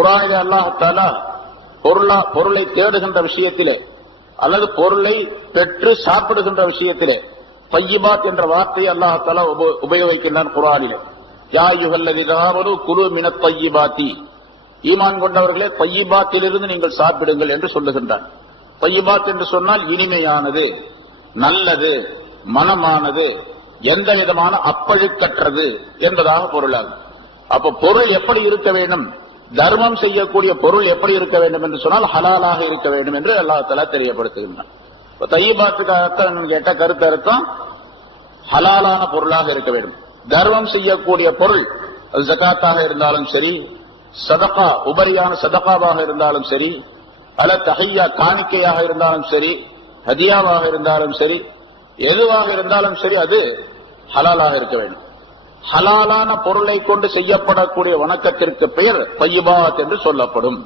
குர்ஆனிலே அல்லாஹ் தஆலா பொருளை தேடுகின்ற விஷயத்திலே அல்லது பொருளை பெற்று சாப்பிடுகின்ற விஷயத்திலே தய்யிபாத் என்ற வார்த்தையை அல்லாஹ் தஆலா உபயோகிக்கின்றான் குர்ஆனிலே. யா அய்யுஹல்லதீன ஆமனூ குலூ மினத் தய்யிபாத்தி, ஈமான் கொண்டவர்களே தய்யிபாத்திலிருந்து நீங்கள் சாப்பிடுங்கள் என்று சொல்லுகின்றான். தய்யிபாத் என்று சொன்னால் இனிமையானது, நல்லது, மனமானது, எந்த விதமான அப்பழுக்கற்றது என்பதாக பொருளாகும். அப்ப பொருள் எப்படி இருக்க வேண்டும், தர்மம் செய்யக்கூடிய பொருள் எப்படி இருக்க வேண்டும் என்று சொன்னால் ஹலாலாக இருக்க வேண்டும் என்று அல்லாஹ் தஆலா தெரியப்படுத்துகின்றான். தய்யிபாத்துக்கு அர்த்தம் கேட்ட கருத்து அர்த்தம் ஹலாலான பொருளாக இருக்க வேண்டும். தர்மம் செய்யக்கூடிய பொருள் அது ஜகாத்தாக இருந்தாலும் சரி, சதகா உபரியான சதகாவாக இருந்தாலும் சரி, அல்லது தஹியா காணிக்கையாக இருந்தாலும் சரி, ஹதியாவாக இருந்தாலும் சரி, எதுவாக இருந்தாலும் சரி அது ஹலாலாக இருக்க வேண்டும். ஹலாலான பொருளை கொண்டு செய்யப்படக்கூடிய வணக்கத்திற்கு பெயர் தய்யிபாத் என்று சொல்லப்படும்.